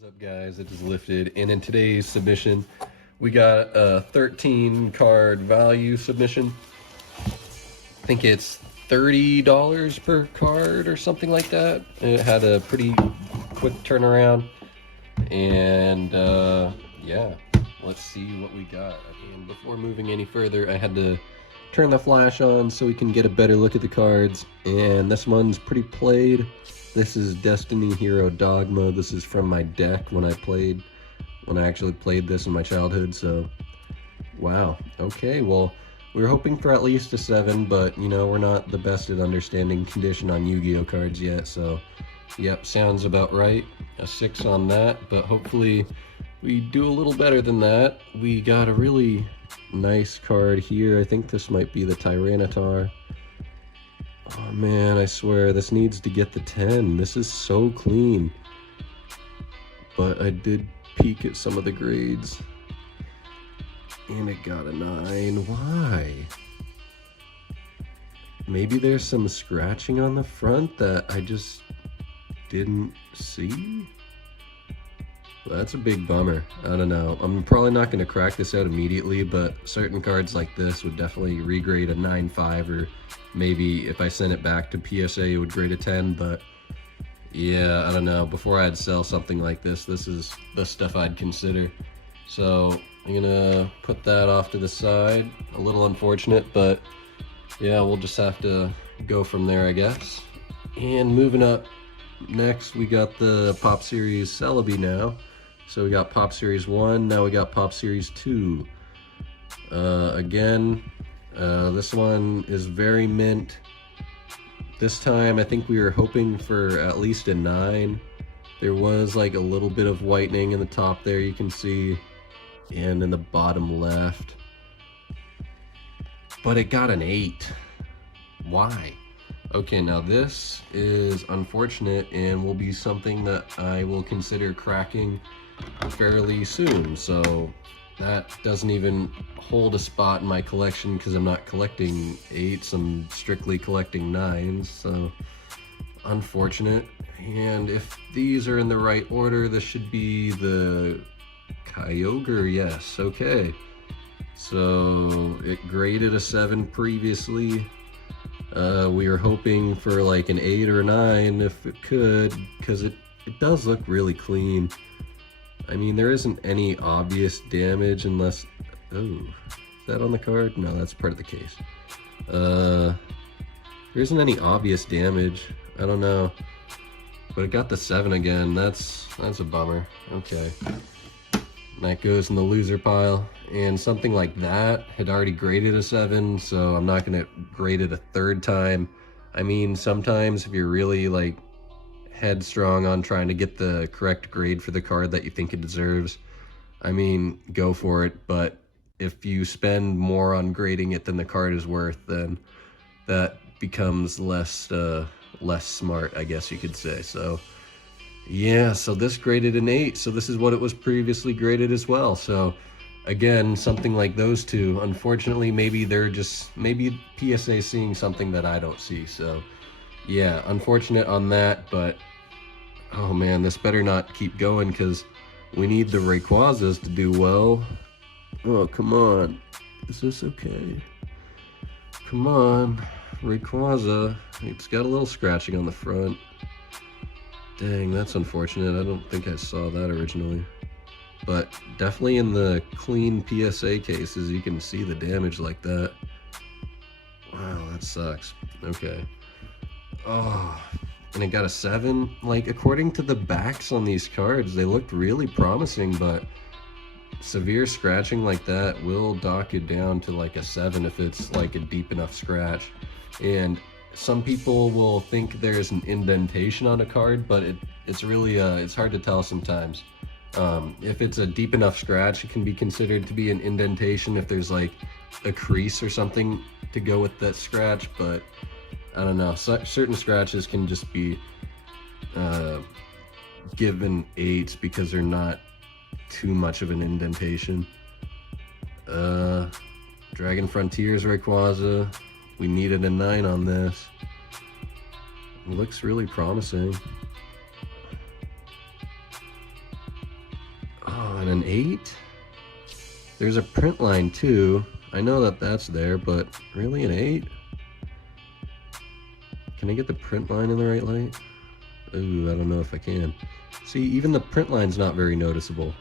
What's up, guys? It is Lifted, and in today's submission we got a 13 card value submission. I think it's $30 per card or something like that. It had a pretty quick turnaround, and yeah, let's see what we got. And before moving any further, I had to turn the flash on so we can get a better look at the cards, and this one's pretty played. This is Destiny Hero Dogma. This is from my deck when I actually played this in my childhood. So wow, okay, well, we were hoping for at least a 7, but you know, we're not the best at understanding condition on Yu-Gi-Oh cards yet, so yep, sounds about right. A 6 on that, but hopefully we do a little better than that. We got a really nice card here. I think this might be the Tyranitar. Oh man, I swear this needs to get the 10. This is so clean. But I did peek at some of the grades, and it got a 9. Why? Maybe there's some scratching on the front that I just didn't see? Well, that's a big bummer. I don't know. I'm probably not going to crack this out immediately, but certain cards like this would definitely regrade a 9.5, or maybe if I sent it back to PSA, it would grade a 10, but yeah, I don't know. Before I'd sell something like this, this is the stuff I'd consider. So I'm gonna put that off to the side. A little unfortunate, but yeah, we'll just have to go from there, I guess. And moving up, next we got the Pop Series Celebi now. So we got Pop Series 1, now we got Pop Series 2. Again, this one is very mint. This time I think we were hoping for at least a 9. There was like a little bit of whitening in the top there, you can see, and in the bottom left. But it got an 8. Why? Okay, now this is unfortunate and will be something that I will consider cracking fairly soon. So that doesn't even hold a spot in my collection because I'm not collecting 8s, I'm strictly collecting 9s, so unfortunate. And if these are in the right order, this should be the Kyogre, yes, okay. So it graded a 7 previously. We were hoping for like an 8 or a 9 if it could, because it does look really clean. I mean, there isn't any obvious damage unless... Oh, is that on the card? No, that's part of the case. There isn't any obvious damage. I don't know. But it got the 7 again. That's a bummer. Okay. That goes in the loser pile. And something like that had already graded a 7, so I'm not going to grade it a 3rd time. I mean, sometimes if you're really like headstrong on trying to get the correct grade for the card that you think it deserves, I mean, go for it. But if you spend more on grading it than the card is worth, then that becomes less smart, I guess you could say. So yeah, so this graded an 8, so this is what it was previously graded as well. So again, something like those two, unfortunately, maybe PSA seeing something that I don't see. So yeah, unfortunate on that, but oh man, this better not keep going because we need the Rayquazas to do well. Oh, come on. Is this okay? Come on, Rayquaza. It's got a little scratching on the front. Dang, that's unfortunate. I don't think I saw that originally. But definitely in the clean PSA cases, you can see the damage like that. Wow, that sucks. Okay. Oh, and it got a 7. Like, according to the backs on these cards, they looked really promising, but severe scratching like that will dock it down to like a 7 if it's like a deep enough scratch. And some people will think there's an indentation on a card, but it's really it's hard to tell sometimes. If it's a deep enough scratch, it can be considered to be an indentation if there's like a crease or something to go with that scratch, but I don't know. Certain scratches can just be given 8s because they're not too much of an indentation. Dragon Frontiers Rayquaza. We needed a 9 on this. It looks really promising. 8? There's a print line too. I know that that's there, but really an 8? Can I get the print line in the right light? Ooh, I don't know if I can. See, even the print line's not very noticeable.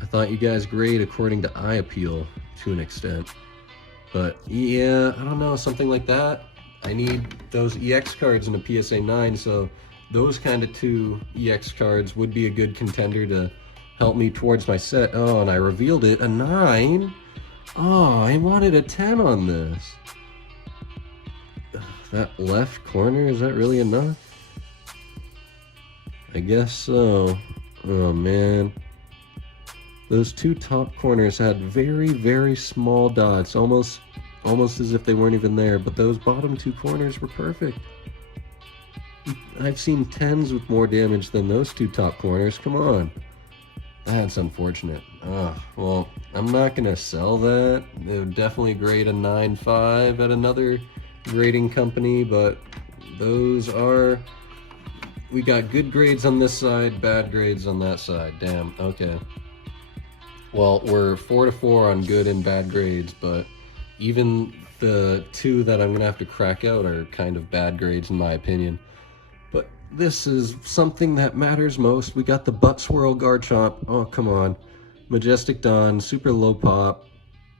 I thought you guys grade according to eye appeal to an extent. But yeah, I don't know, something like that. I need those EX cards in a PSA 9, so those kind of 2 EX cards would be a good contender to help me towards my set. Oh, and I revealed it, a 9? Oh, I wanted a 10 on this. That left corner, is that really enough? I guess so. Oh man. Those 2 top corners had very, very small dots, almost as if they weren't even there, but those bottom 2 corners were perfect. I've seen 10s with more damage than those 2 top corners, come on. That's unfortunate. Well, I'm not gonna sell that. They would definitely grade a 9.5 at another grading company, but those are... We got good grades on this side, bad grades on that side. Damn, okay. Well, we're 4-4 on good and bad grades, but even the 2 that I'm gonna have to crack out are kind of bad grades in my opinion. But this is something that matters most. We got the Butt Swirl Garchomp. Oh, come on. Majestic Dawn, super low pop,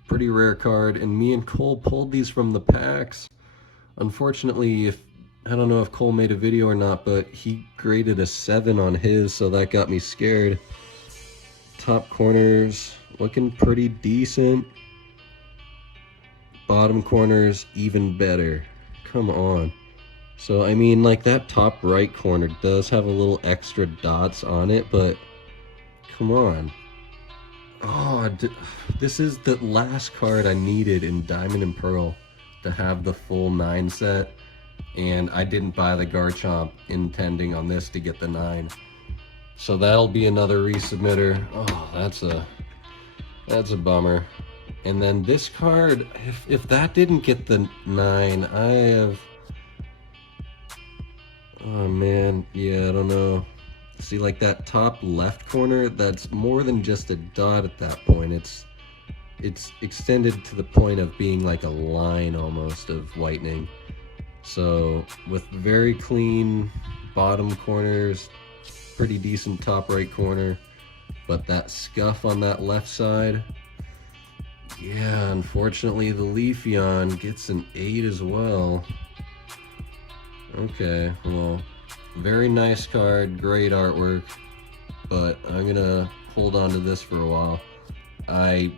pretty rare card, and me and Cole pulled these from the packs. Unfortunately, I don't know if Cole made a video or not, but he graded a 7 on his, so that got me scared. Top corners looking pretty decent. Bottom corners even better. Come on. So, I mean, like, that top right corner does have a little extra dots on it, but come on. Oh, this is the last card I needed in Diamond and Pearl to have the full 9 set, and I didn't buy the Garchomp intending on this to get the 9. So that'll be another resubmitter. Oh, that's a bummer. And then this card, if that didn't get the 9, I have... Oh man, yeah, I don't know. See, like that top left corner, that's more than just a dot at that point. It's extended to the point of being like a line almost of whitening. So with very clean bottom corners, pretty decent top right corner, but that scuff on that left side, yeah, unfortunately the Leafeon gets an 8 as well. Okay, well, very nice card, great artwork, but I'm gonna hold on to this for a while. I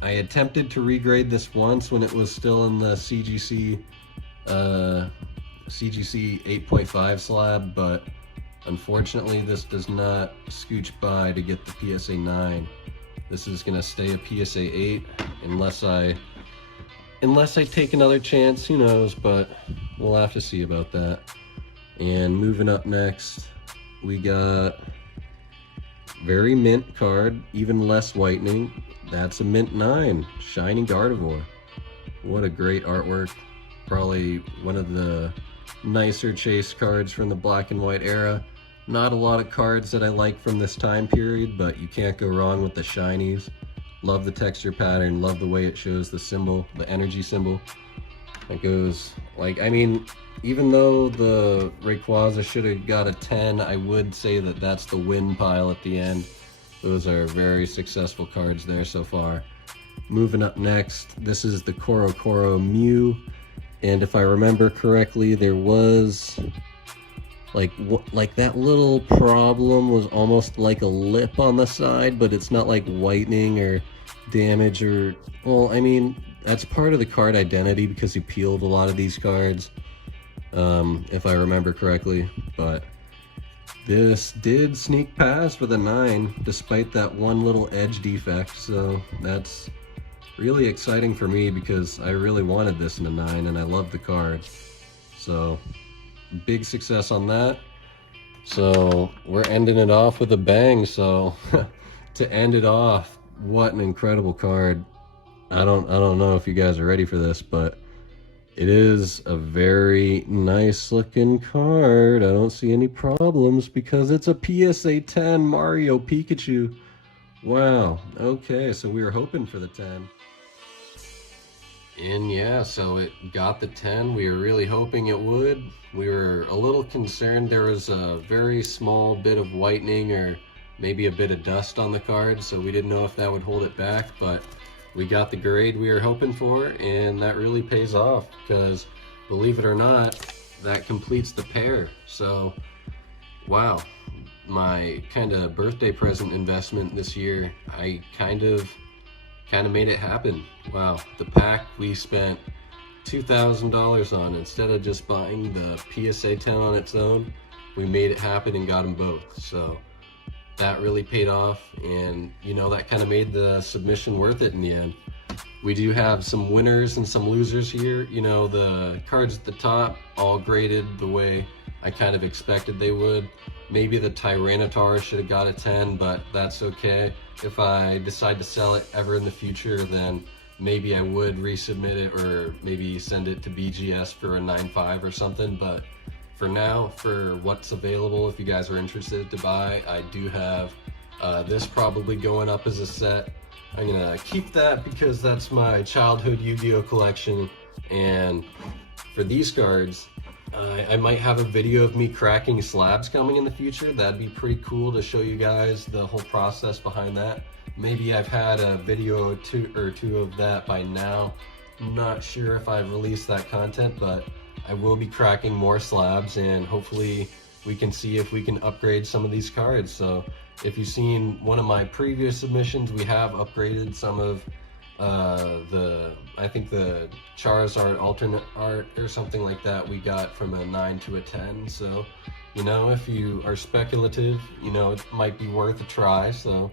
attempted to regrade this once when it was still in the CGC 8.5 slab, but unfortunately this does not scooch by to get the PSA 9. This is gonna stay a PSA 8 unless I take another chance, who knows, but we'll have to see about that. And moving up next, we got very mint card, even less whitening. That's a mint 9, Shiny Gardevoir. What a great artwork. Probably one of the nicer chase cards from the black and white era. Not a lot of cards that I like from this time period, but you can't go wrong with the shinies. Love the texture pattern, love the way it shows the symbol, the energy symbol. It goes, like, I mean, even though the Rayquaza should have got a 10, I would say that that's the win pile at the end. Those are very successful cards there so far. Moving up next, this is the Koro Mew. And if I remember correctly, there was like that little problem was almost like a lip on the side, but it's not like whitening or damage or, well, I mean, that's part of the card identity because you peeled a lot of these cards, if I remember correctly. But this did sneak past with a 9 despite that one little edge defect, so that's really exciting for me because I really wanted this in a 9 and I love the card. So big success on that. So we're ending it off with a bang. So to end it off, what an incredible card. I don't know if you guys are ready for this, but it is a very nice looking card. I don't see any problems because it's a PSA 10 Mario Pikachu. Wow, okay, so we were hoping for the 10. And yeah, so it got the 10. We were really hoping it would. We were a little concerned there was a very small bit of whitening or maybe a bit of dust on the card, so we didn't know if that would hold it back, but we got the grade we were hoping for, and that really pays off because, believe it or not, that completes the pair. So, wow, my kind of birthday present investment this year, I kind of made it happen. Wow, the pack we spent $2,000 on. Instead of just buying the PSA 10 on its own, we made it happen and got them both. So that really paid off, and you know, that kind of made the submission worth it in the end. We do have some winners and some losers here. You know, the cards at the top all graded the way I kind of expected they would. Maybe the Tyranitar should have got a 10, but that's okay. If I decide to sell it ever in the future, then maybe I would resubmit it or maybe send it to BGS for a 9.5 or something. But for now, for what's available, if you guys are interested to buy, I do have this probably going up as a set. I'm gonna keep that because that's my childhood Yu-Gi-Oh collection, and for these cards, I might have a video of me cracking slabs coming in the future. That'd be pretty cool to show you guys the whole process behind that. Maybe I've had a video or two of that by now. I'm not sure if I've released that content, but I will be cracking more slabs, and hopefully we can see if we can upgrade some of these cards. So if you've seen one of my previous submissions, we have upgraded some of I think the Charizard alternate art or something like that we got from a 9 to a 10. So, you know, if you are speculative, you know, it might be worth a try. So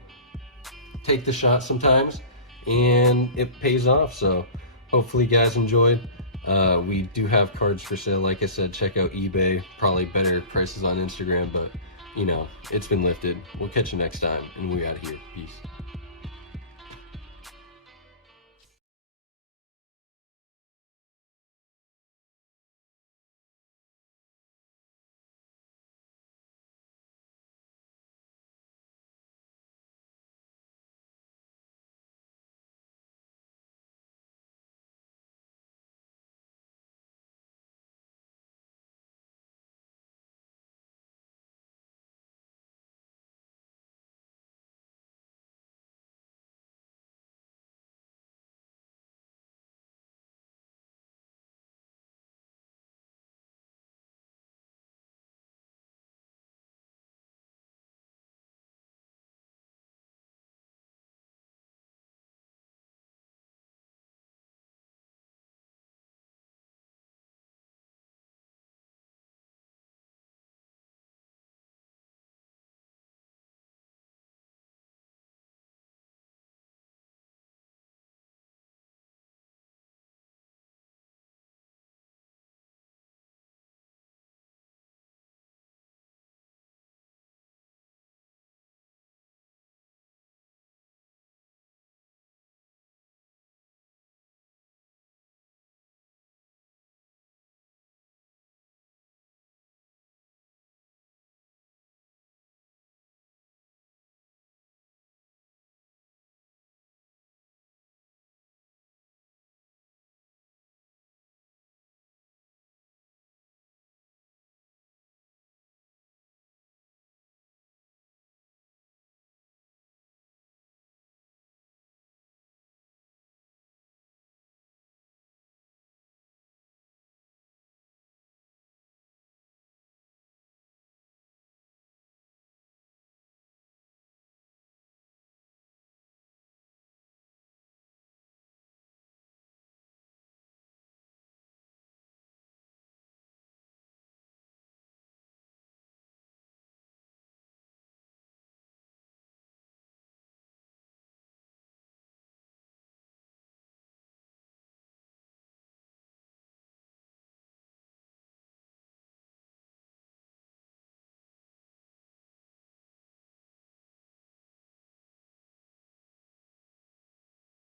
take the shot sometimes, and it pays off. So hopefully you guys enjoyed. We do have cards for sale. Like I said, check out eBay. Probably better prices on Instagram, but you know, it's been lifted. We'll catch you next time, and we out of here. Peace.